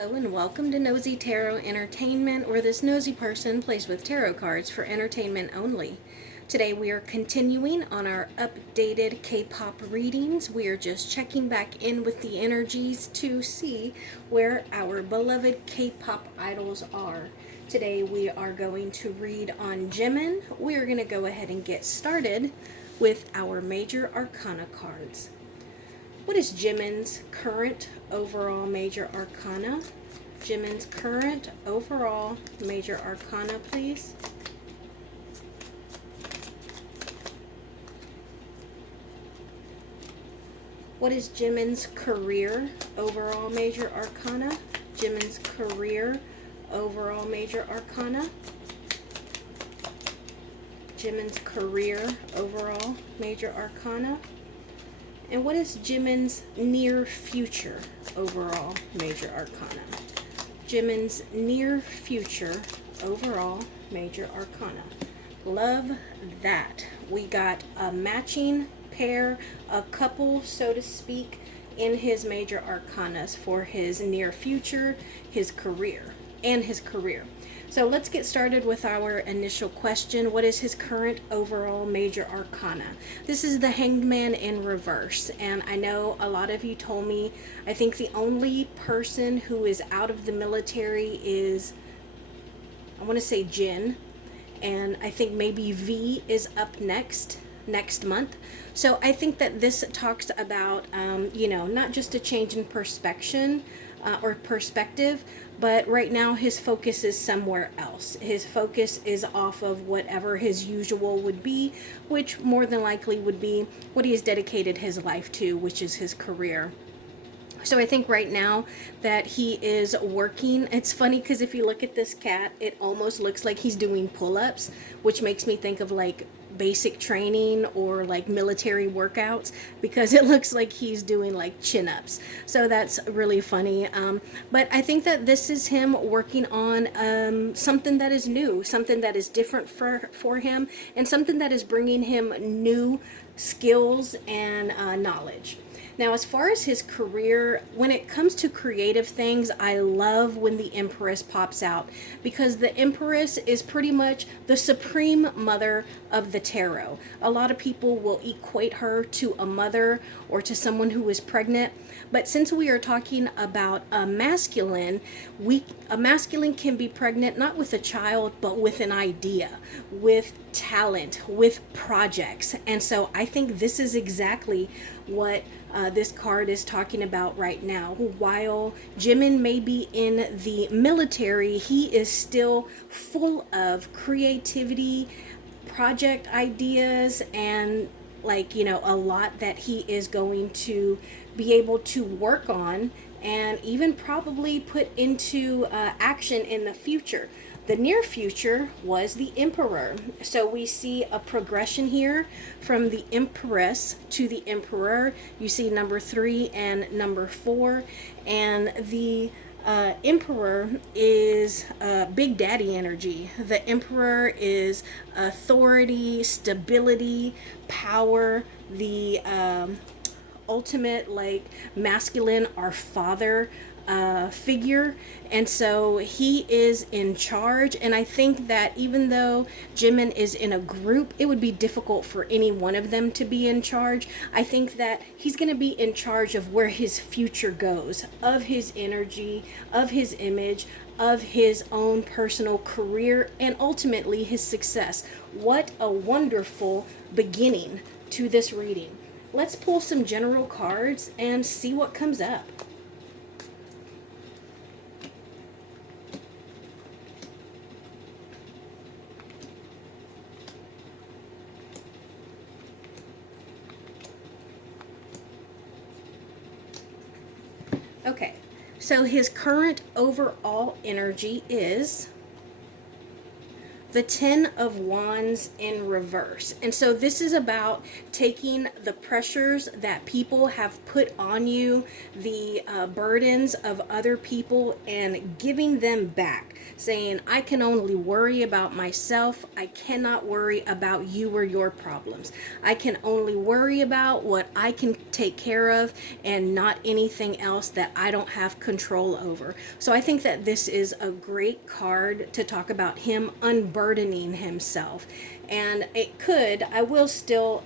Hello and welcome to Nosy Tarot Entertainment, where this nosy person plays with tarot cards for entertainment only. Today we are continuing on our updated K-pop readings. We are just checking back in with the energies to see where our beloved K-pop idols are. Today we are going to read on Jimin. We are going to go ahead and get started with our major arcana cards. What is Jimin's current overall major arcana? Jimin's current overall major arcana, please. What is Jimin's career overall major arcana? Jimin's career overall major arcana. Jimin's career overall major arcana. And what is Jimin's near future overall major arcana? Jimin's near future overall major arcana. Love that. We got a matching pair, a couple, so to speak, in his major arcanas for his near future, his career, and his career. So let's get started with our initial question. What is his current overall major arcana? This is the Hanged Man in reverse. And I know a lot of you told me, I think the only person who is out of the military is, I want to say Jin. And I think maybe V is up next month. So I think that this talks about, not just a change in perspective, but right now his focus is somewhere else. His focus is off of whatever his usual would be, which more than likely would be what he has dedicated his life to, which is his career. So I think right now that he is working. It's funny because if you look at this cat, it almost looks like he's doing pull-ups, which makes me think of like basic training or like military workouts, because it looks like he's doing like chin-ups. So that's really funny. But I think that this is him working on something that is new, something that is different for him, and something that is bringing him new skills and knowledge. Now, as far as his career, when it comes to creative things, I love when the Empress pops out, because the Empress is pretty much the supreme mother of the tarot. A lot of people will equate her to a mother or to someone who is pregnant. But since we are talking about a masculine can be pregnant not with a child, but with an idea, with talent, with projects. And so I think this is exactly what this card is talking about right now. While Jimin may be in the military, he is still full of creativity, project ideas, and a lot that he is going to be able to work on and even probably put into action in the future. The near future was the Emperor. So we see a progression here from the Empress to the Emperor. You see number 3 and number 4. And the Emperor is Big Daddy energy. The Emperor is authority, stability, power, the ultimate masculine or father figure. And so he is in charge. And I think that even though Jimin is in a group, it would be difficult for any one of them to be in charge. I think that he's going to be in charge of where his future goes, of his energy, of his image, of his own personal career, and ultimately his success. What a wonderful beginning to this reading. Let's pull some general cards and see what comes up. Okay, so his current overall energy is the Ten of Wands in reverse. And so this is about taking the pressures that people have put on you, the burdens of other people, and giving them back. Saying, I can only worry about myself. I cannot worry about you or your problems. I can only worry about what I can take care of and not anything else that I don't have control over. So I think that this is a great card to talk about him unburdening himself. And I will still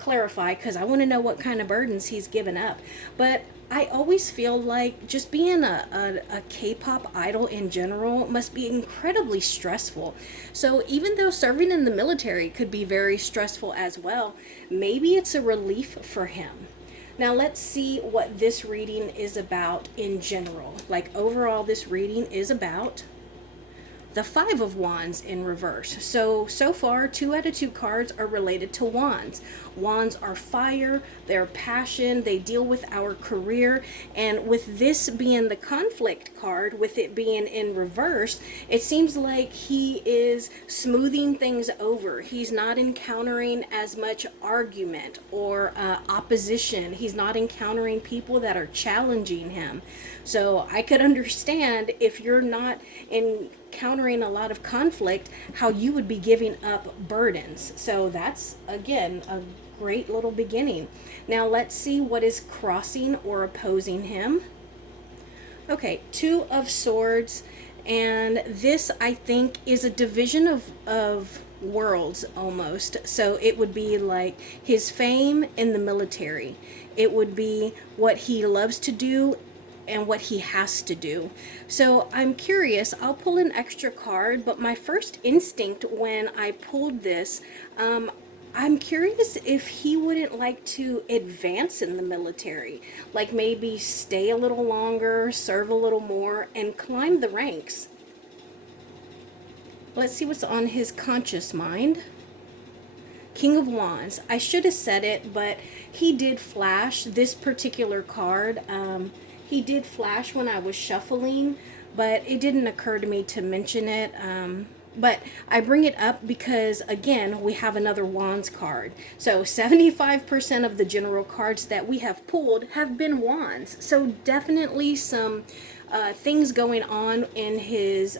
clarify, because I want to know what kind of burdens he's given up. But I always feel like just being a K-pop idol in general must be incredibly stressful. So even though serving in the military could be very stressful as well, maybe it's a relief for him. Now let's see what this reading is about in general. Like overall, this reading is about the Five of Wands in reverse. So far, 2 out of 2 cards are related to wands. Wands are fire, they're passion, they deal with our career. And with this being the conflict card, with it being in reverse, it seems like he is smoothing things over. He's not encountering as much argument or opposition. He's not encountering people that are challenging him. So I could understand if you're not encountering a lot of conflict, how you would be giving up burdens. So that's, again, a great little beginning. Now let's see what is crossing or opposing him. Okay, 2 of Swords. And this, I think, is a division of worlds almost. So it would be like his fame in the military. It would be what he loves to do and what he has to do. So I'm curious, I'll pull an extra card, but my first instinct when I pulled this, I'm curious if he wouldn't like to advance in the military, like maybe stay a little longer, serve a little more, and climb the ranks. Let's see what's on his conscious mind. King of Wands. I should have said it, but he did flash this particular card. He did flash when I was shuffling, but it didn't occur to me to mention it. But I bring it up because, again, we have another Wands card. So 75% of the general cards that we have pulled have been Wands. So definitely some things going on in his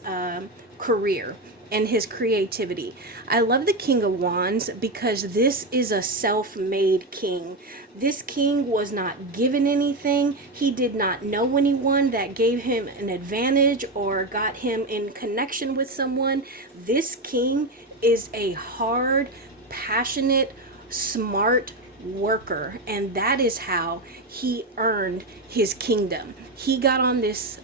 career and his creativity. I love the King of Wands because this is a self-made king. This king was not given anything. He did not know anyone that gave him an advantage or got him in connection with someone. This king is a hard, passionate, smart worker, and that is how he earned his kingdom. He got on this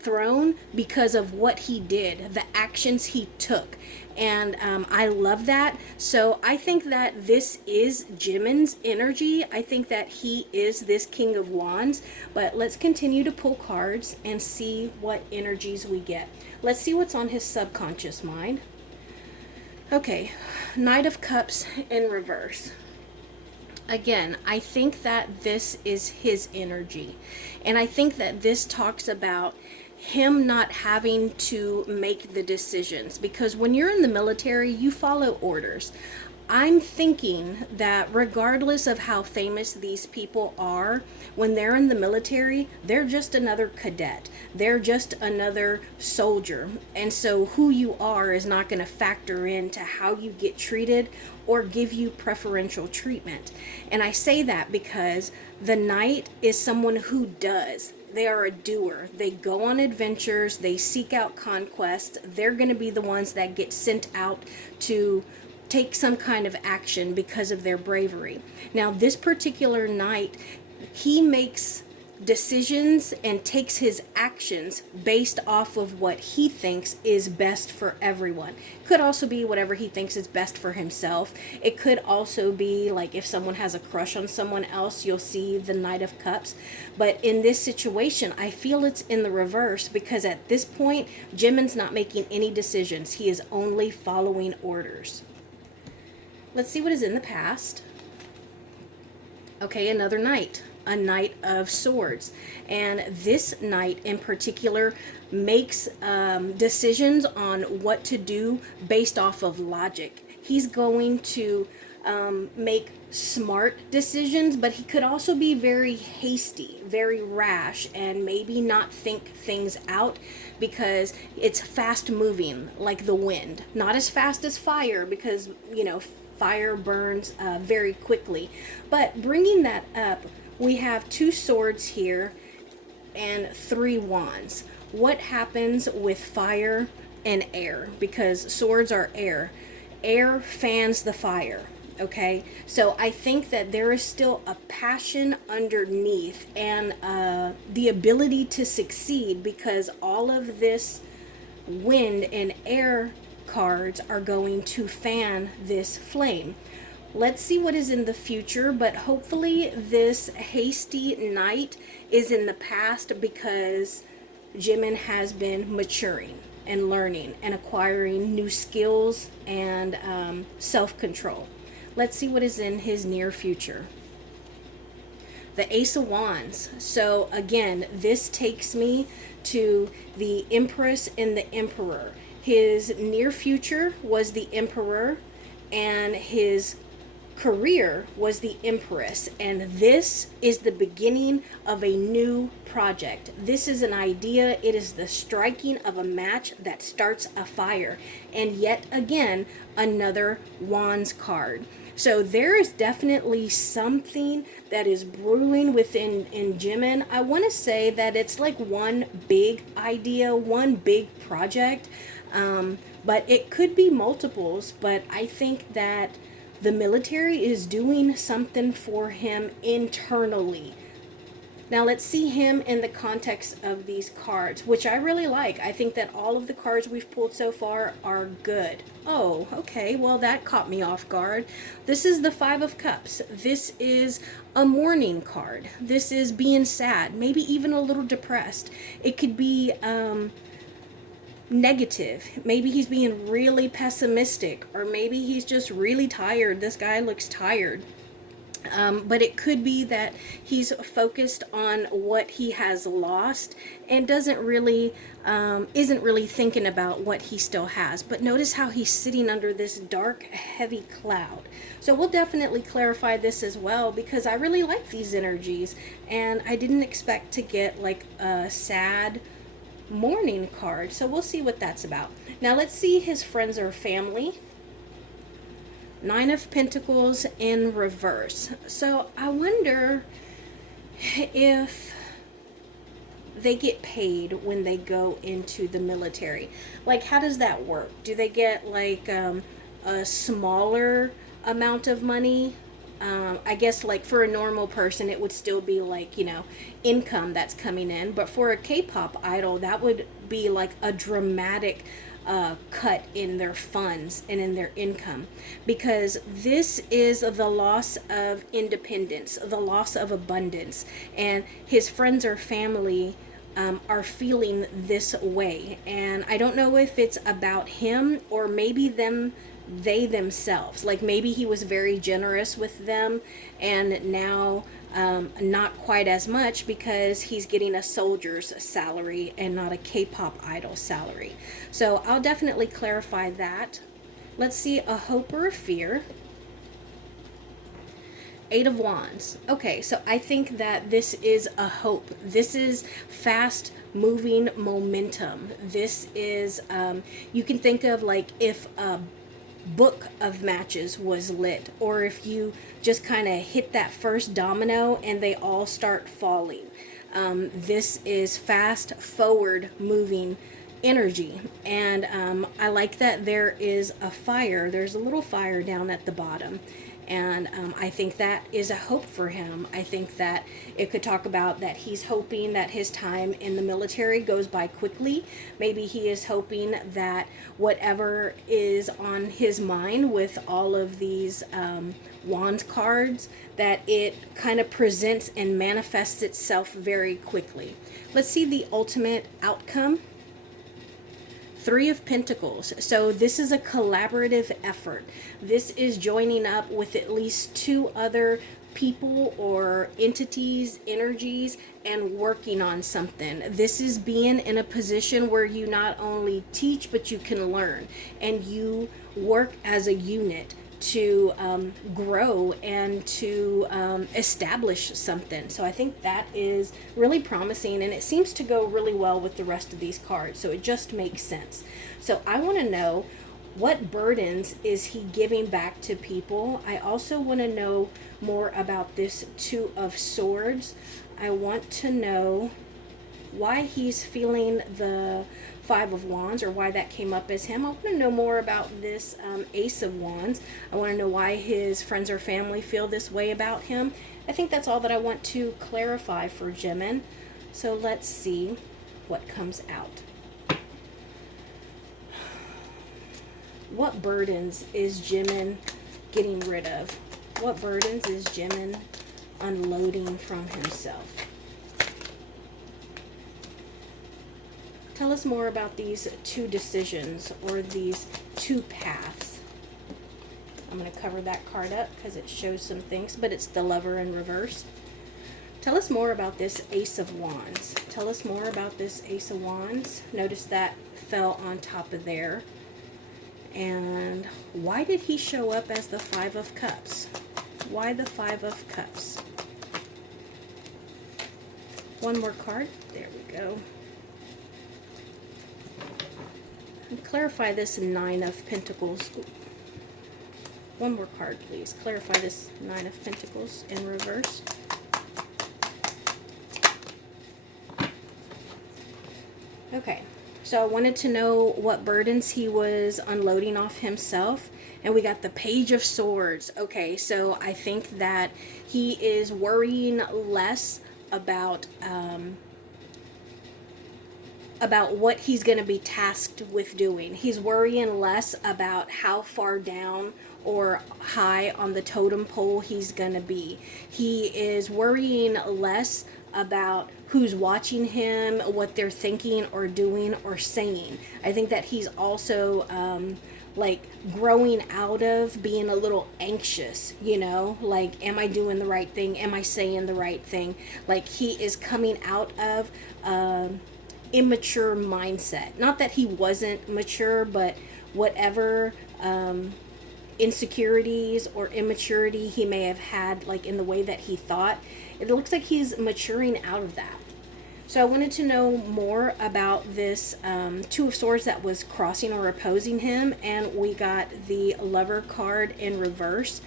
throne because of what he did, the actions he took. And I love that. So I think that this is Jimin's energy. I think that he is this King of Wands. But let's continue to pull cards and see what energies we get. Let's see what's on his subconscious mind. Okay, Knight of Cups in reverse. Again, I think that this is his energy. And I think that this talks about him not having to make the decisions, because when you're in the military, you follow orders. I'm thinking that regardless of how famous these people are, when they're in the military, they're just another cadet. They're just another soldier. And so who you are is not going to factor into how you get treated or give you preferential treatment. And I say that because the knight is someone who does. They are a doer. They go on adventures. They seek out conquest. They're going to be the ones that get sent out to take some kind of action because of their bravery. Now, this particular knight, he makes decisions and takes his actions based off of what he thinks is best for everyone. Could also be whatever he thinks is best for himself. It could also be like if someone has a crush on someone else, you'll see the Knight of Cups. But in this situation, I feel it's in the reverse, because at this point, Jimin's not making any decisions. He is only following orders. Let's see what is in the past. Okay, another knight. a Knight of Swords. And this knight in particular makes decisions on what to do based off of logic. He's going to make smart decisions, but he could also be very hasty, very rash, and maybe not think things out because it's fast moving like the wind. Not as fast as fire because, fire burns very quickly. But bringing that up, we have 2 swords here and 3 wands. What happens with fire and air? Because swords are air. Air fans the fire. Okay, so I think that there is still a passion underneath and the ability to succeed because all of this wind and air cards are going to fan this flame. Let's see what is in the future, but hopefully this hasty knight is in the past because Jimin has been maturing and learning and acquiring new skills and self-control. Let's see what is in his near future. The Ace of Wands. So again, this takes me to the Empress and the Emperor. His near future was the Emperor and his career was the Empress, and this is the beginning of a new project. This is an idea. It is the striking of a match that starts a fire, and yet again another Wands card. So there is definitely something that is brewing within Jimin. I want to say that it's like one big idea, one big project, but it could be multiples. But I think that the military is doing something for him internally. Now let's see him in the context of these cards, which I really like. I think that all of the cards we've pulled so far are good. Oh, okay, well that caught me off guard. This is the 5 of Cups. This is a mourning card. This is being sad, maybe even a little depressed. It could be negative. Maybe he's being really pessimistic, or maybe he's just really tired. This guy looks tired. But it could be that he's focused on what he has lost and isn't really thinking about what he still has. But notice how he's sitting under this dark, heavy cloud. So we'll definitely clarify this as well because I really like these energies, and I didn't expect to get like a sad mourning card. So we'll see what that's about. Now let's see his friends or family. 9 of Pentacles in reverse. So I wonder if they get paid when they go into the military. Like, how does that work? Do they get like a smaller amount of money? I guess like for a normal person it would still be like, income that's coming in. But for a K-pop idol, that would be like a dramatic cut in their funds and in their income, because this is the loss of independence, the loss of abundance, and his friends or family are feeling this way. And I don't know if it's about him or maybe they themselves. Like maybe he was very generous with them and now not quite as much because he's getting a soldier's salary and not a K-pop idol salary. So I'll definitely clarify that. Let's see, a hope or a fear. 8 of Wands. Okay, so I think that this is a hope. This is fast moving momentum. This is, you can think of like if a book of matches was lit, or if you just kind of hit that first domino and they all start falling. This is fast forward moving energy, and I like that there is a fire. There's a little fire down at the bottom, and I think that is a hope for him. I think that it could talk about that he's hoping that his time in the military goes by quickly. Maybe he is hoping that whatever is on his mind with all of these wand cards, that it kind of presents and manifests itself very quickly. Let's see the ultimate outcome. 3 of Pentacles. So this is a collaborative effort. This is joining up with at least 2 other people or entities, energies, and working on something. This is being in a position where you not only teach, but you can learn, and you work as a unit to grow and to establish something. So I think that is really promising, and it seems to go really well with the rest of these cards. So it just makes sense. So I want to know, what burdens is he giving back to people? I also want to know more about this Two of Swords. I want to know why he's feeling the Five of Wands, or why that came up as him. I want to know more about this Ace of Wands. I want to know why his friends or family feel this way about him. I think that's all that I want to clarify for Jimin. So let's see what comes out. What burdens is Jimin getting rid of? What burdens is Jimin unloading from himself? Tell us more about these two decisions, or these two paths. I'm going to cover that card up because it shows some things, but it's the Lover in reverse. Tell us more about this Ace of Wands. Tell us more about this Ace of Wands. Notice that fell on top of there. And why did he show up as the Five of Cups? Why the Five of Cups? One more card. There we go. And clarify this Nine of Pentacles. One more card, please. Clarify this Nine of Pentacles in reverse. Okay. So I wanted to know what burdens he was unloading off himself. And we got the Page of Swords. Okay, so I think that he is worrying less about what he's going to be tasked with doing. He's worrying less about how far down or high on the totem pole he's going to be. He is worrying less about who's watching him, what they're thinking or doing or saying. I think that he's also like growing out of being a little anxious, you know, like, am I doing the right thing? Am I saying the right thing? Like, he is coming out of immature mindset. Not that he wasn't mature, but whatever insecurities or immaturity he may have had, like in the way that he thought, it looks like he's maturing out of that. So I wanted to know more about this Two of Swords that was crossing or opposing him, and we got the Lover card in reverse.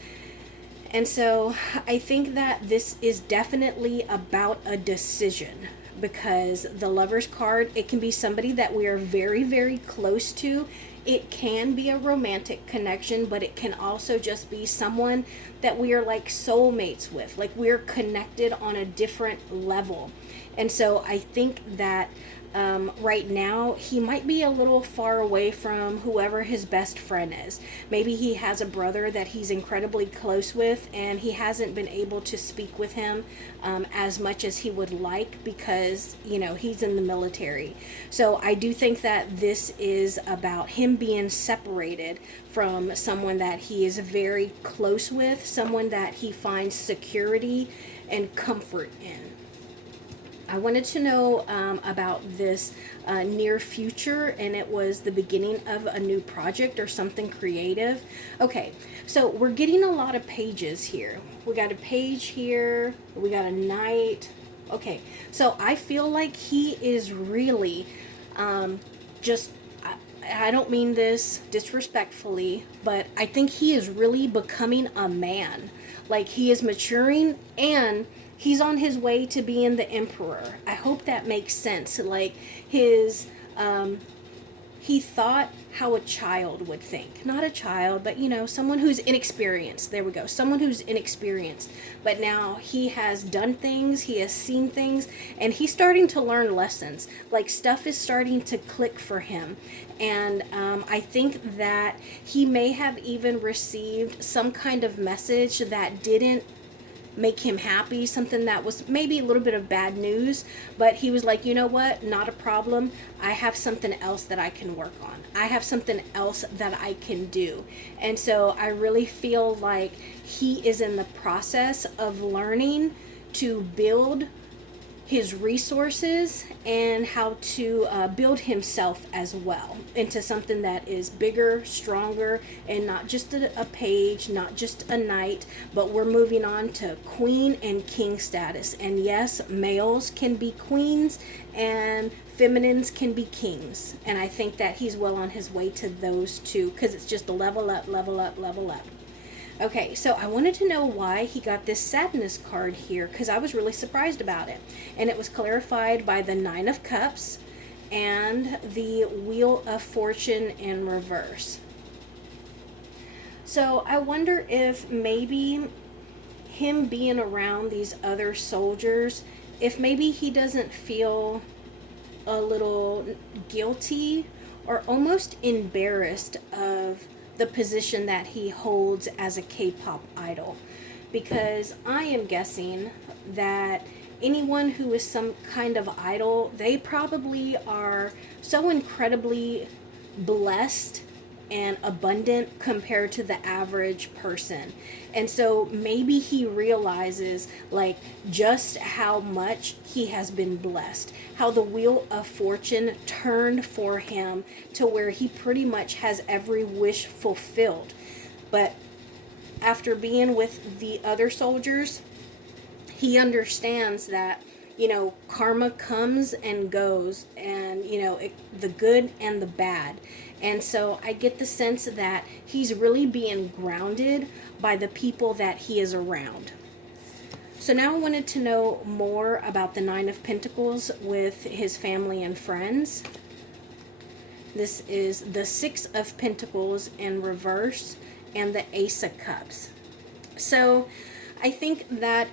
And so I think that this is definitely about a decision, because the Lover's card, it can be somebody that we are very, very close to. It can be a romantic connection, but it can also just be someone that we are like soulmates with, like we're connected on a different level. And so I think that right now he might be a little far away from whoever his best friend is. Maybe he has a brother that he's incredibly close with, and he hasn't been able to speak with him as much as he would like, because, you know, he's in the military. So I do think that this is about him being separated from someone that he is very close with, someone that he finds security and comfort in. I wanted to know about this near future, and it was the beginning of a new project or something creative. Okay, so we're getting a lot of pages here. We got a page here, we got a knight. Okay, so I feel like he is really just, I don't mean this disrespectfully, but I think he is really becoming a man. Like, he is maturing, and he's on his way to being the emperor. I hope that makes sense. Like, his, he thought how a child would think. Not a child, but, you know, someone who's inexperienced. There we go. Someone who's inexperienced. But now he has done things, he has seen things, and he's starting to learn lessons. Like, stuff is starting to click for him. And I think that he may have even received some kind of message that didn't make him happy, something that was maybe a little bit of bad news, but he was like, you know what, not a problem. I have something else that I can work on. I have something else that I can do. And so I really feel like he is in the process of learning to build his resources and how to build himself as well into something that is bigger, stronger, and not just a page, not just a knight, but we're moving on to queen and king status. And yes, males can be queens and feminines can be kings. And I think that he's well on his way to those two, because it's just a level up, level up, level up. Okay, so I wanted to know why he got this sadness card here, because I was really surprised about it. And it was clarified by the Nine of Cups and the Wheel of Fortune in reverse. So I wonder if maybe him being around these other soldiers, if maybe he doesn't feel a little guilty or almost embarrassed of the position that he holds as a K-pop idol, because I am guessing that anyone who is some kind of idol, they probably are so incredibly blessed and abundant compared to the average person. And so maybe he realizes like just how much he has been blessed, how the wheel of fortune turned for him to where he pretty much has every wish fulfilled. But after being with the other soldiers, he understands that, you know, karma comes and goes, and, you know, the good and the bad. And so I get the sense that he's really being grounded by the people that he is around. So now I wanted to know more about the Nine of Pentacles with his family and friends. This is the Six of Pentacles in reverse and the Ace of Cups. So I think that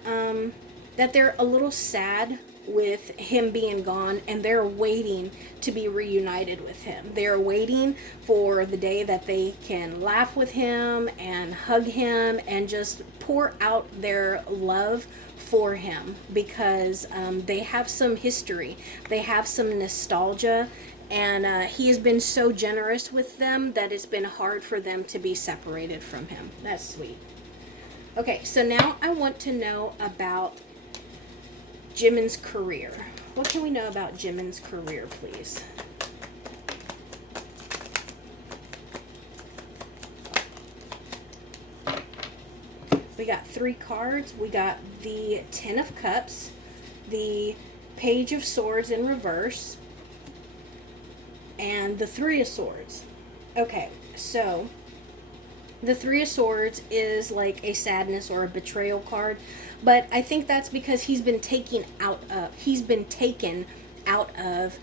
that they're a little sad with him being gone, and they're waiting to be reunited with him. They're waiting for the day that they can laugh with him and hug him and just pour out their love for him, because they have some history, they have some nostalgia, and he has been so generous with them that it's been hard for them to be separated from him. That's sweet. Okay, so now I want to know about Jimin's career. What can we know about Jimin's career, please? We got 3 cards. We got the Ten of Cups, the Page of Swords in reverse, and the Three of Swords. Okay, so the Three of Swords is like a sadness or a betrayal card, but I think that's because he's been taken out of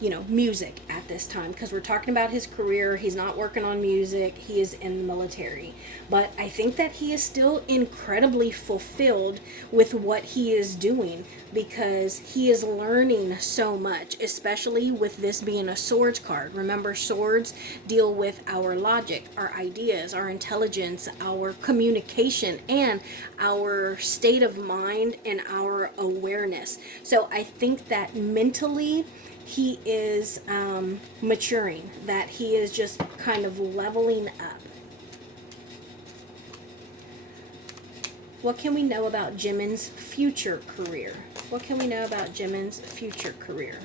you know, music at this time, because we're talking about his career. He's not working on music, he is in the military, but I think that he is still incredibly fulfilled with what he is doing, because he is learning so much, especially with this being a swords card. Remember, swords deal with our logic, our ideas, our intelligence, our communication, and our state of mind and our awareness. So I think that mentally he is maturing, that he is just kind of leveling up. What can we know about Jimin's future career? What can we know about Jimin's future career?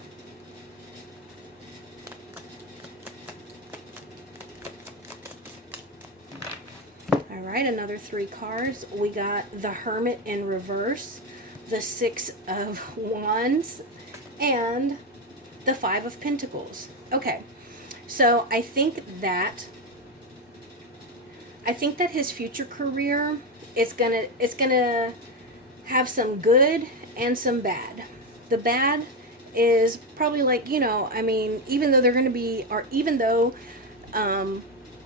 All right, another 3 cards. We got the Hermit in reverse, the Six of Wands, and the Five of Pentacles. Okay, so I think that his future career is gonna have some good and some bad. The bad is probably like, you know, I mean, even though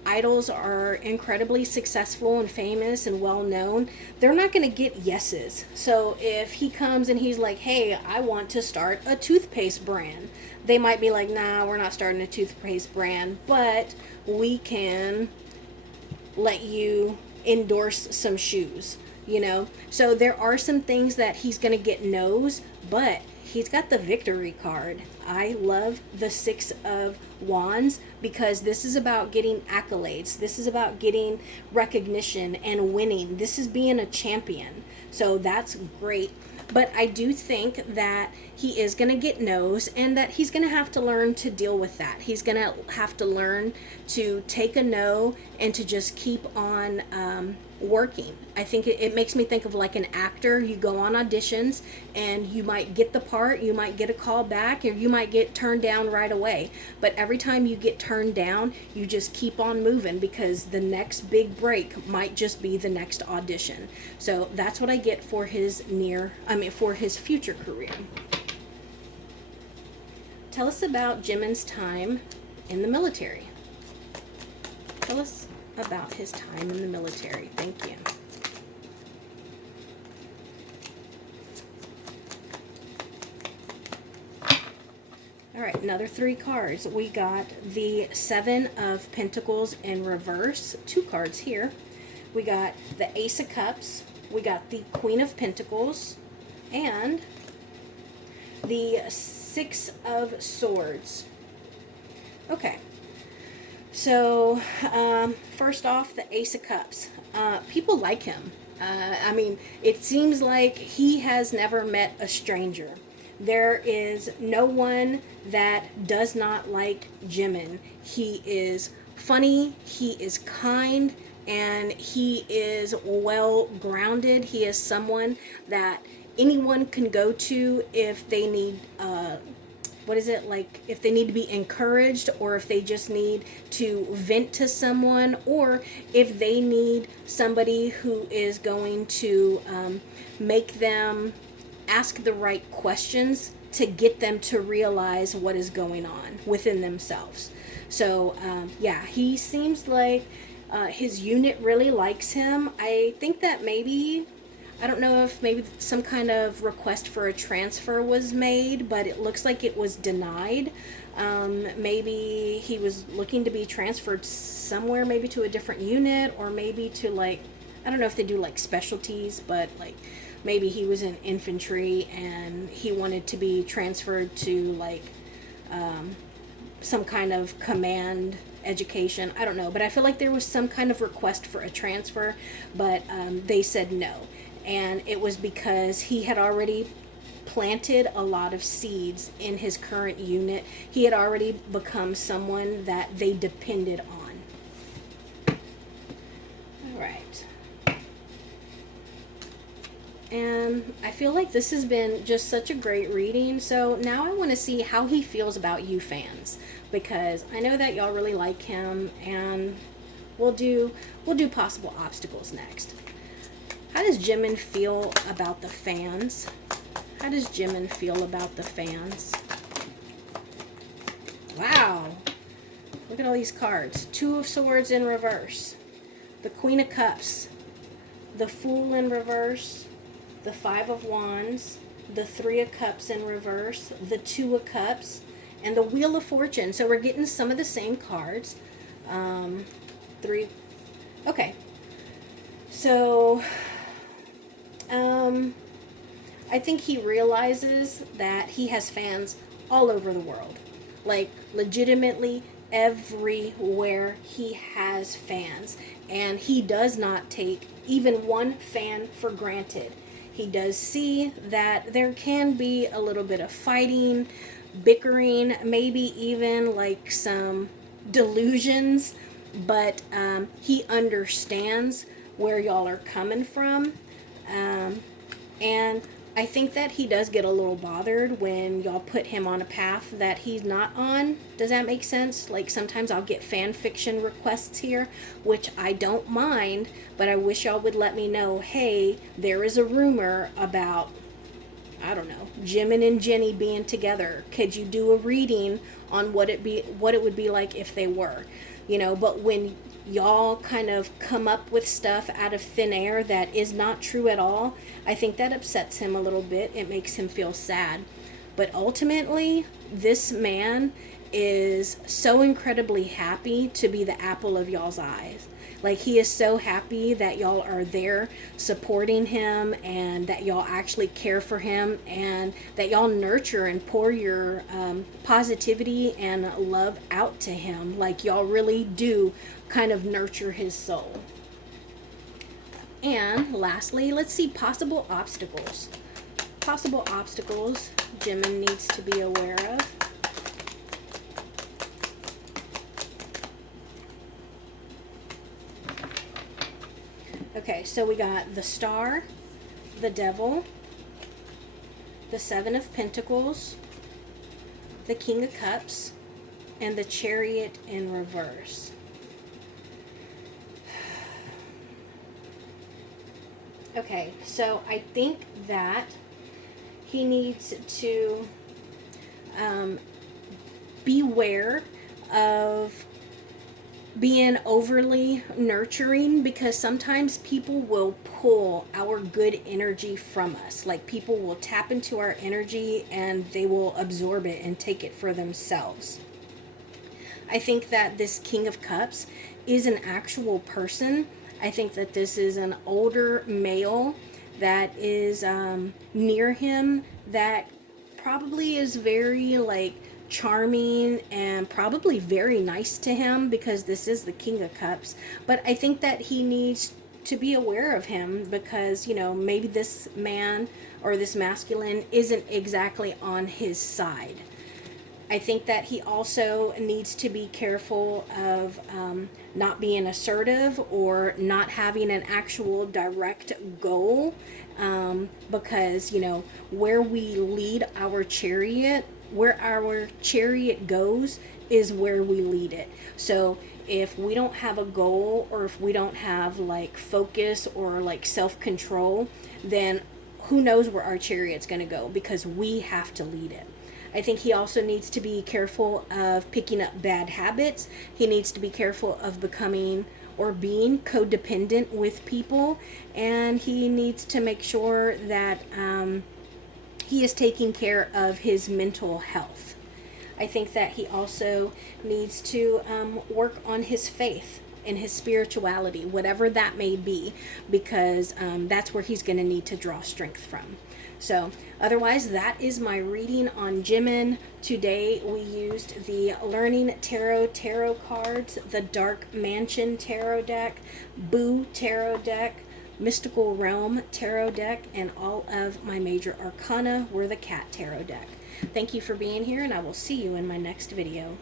idols are incredibly successful and famous and well known, they're not going to get yeses. So if he comes and he's like, hey, I want to start a toothpaste brand, they might be like, nah, we're not starting a toothpaste brand, but we can let you endorse some shoes. So there are some things that he's going to get no's, but he's got the victory card. I love the Six of Wands because this is about getting accolades. This is about getting recognition and winning. This is being a champion. So that's great. But I do think that he is going to get no's and that he's going to have to learn to deal with that. He's going to have to learn to take a no and to just keep on working. I think it makes me think of like an actor. You go on auditions and you might get the part, you might get a call back, or you might get turned down right away. But every time you get turned down, you just keep on moving because the next big break might just be the next audition. So that's what I get for his for his future career. Tell us about Jimin's time in the military. Tell us about his time in the military. Thank you. All right, another 3 cards. We got the Seven of Pentacles in reverse. 2 cards here. We got the Ace of Cups. We got the Queen of Pentacles. And the Six of Swords. Okay. So, first off, the Ace of Cups. People like him. It seems like he has never met a stranger. There is no one that does not like Jimin. He is funny, he is kind, and he is well grounded. He is someone that anyone can go to if they need if they need to be encouraged, or if they just need to vent to someone, or if they need somebody who is going to make them ask the right questions to get them to realize what is going on within themselves. So he seems like his unit really likes him. I think that I don't know if maybe some kind of request for a transfer was made, but it looks like it was denied. Maybe he was looking to be transferred somewhere, maybe to a different unit, or maybe to I don't know if they do specialties, but maybe he was in infantry and he wanted to be transferred to some kind of command education. I don't know, but I feel like there was some kind of request for a transfer, but they said no. And it was because he had already planted a lot of seeds in his current unit. He had already become someone that they depended on. All right. And I feel like this has been just such a great reading. So now I want to see how he feels about you fans, because I know that y'all really like him, and we'll do possible obstacles next. How does Jimin feel about the fans? How does Jimin feel about the fans? Wow. Look at all these cards. 2 of Swords in reverse. The Queen of Cups. The Fool in reverse. The 5 of Wands. The 3 of Cups in reverse. The 2 of Cups. And the Wheel of Fortune. So we're getting some of the same cards. 3. Okay. So I think he realizes that he has fans all over the world. Legitimately everywhere he has fans. And he does not take even one fan for granted. He does see that there can be a little bit of fighting, bickering, maybe even some delusions, but he understands where y'all are coming from. And I think that he does get a little bothered when y'all put him on a path that he's not on. Does that make sense? Sometimes I'll get fan fiction requests here, which I don't mind, but I wish y'all would let me know, hey, there is a rumor about, I don't know, Jimin and Jenny being together. Could you do a reading on what it would be like if they were? But when y'all kind of come up with stuff out of thin air that is not true at all, I think that upsets him a little bit. It makes him feel sad. But ultimately, this man is so incredibly happy to be the apple of y'all's eyes. Like, he is so happy that y'all are there supporting him, and that y'all actually care for him, and that y'all nurture and pour your positivity and love out to him. Like, y'all really do kind of nurture his soul. And lastly, let's see possible obstacles. Possible obstacles Jimin needs to be aware of. Okay, so we got the Star, the Devil, the Seven of Pentacles, the King of Cups, and the Chariot in reverse. Okay, so I think that he needs to beware of being overly nurturing, because sometimes people will pull our good energy from us. Like, people will tap into our energy and they will absorb it and take it for themselves. I think that this King of Cups is an actual person. I think that this is an older male that is near him, that probably is very, like, charming and probably very nice to him, because this is the King of Cups. But I think that he needs to be aware of him, because, you know, maybe this man or this masculine isn't exactly on his side. I think that he also needs to be careful of not being assertive, or not having an actual direct goal, because, you know, where we lead our chariot, where our chariot goes is where we lead it. So if we don't have a goal, or if we don't have, like, focus or, like, self-control, then who knows where our chariot's going to go, because we have to lead it. I think he also needs to be careful of picking up bad habits. He needs to be careful of becoming or being codependent with people. And he needs to make sure that he is taking care of his mental health. I think that he also needs to work on his faith and his spirituality, whatever that may be, because that's where he's going to need to draw strength from. So otherwise, that is my reading on Jimin. Today we used the Learning Tarot cards, the Dark Mansion Tarot deck, Boo Tarot deck, Mystical Realm Tarot deck, and all of my major arcana were the Cat Tarot deck. Thank you for being here, and I will see you in my next video.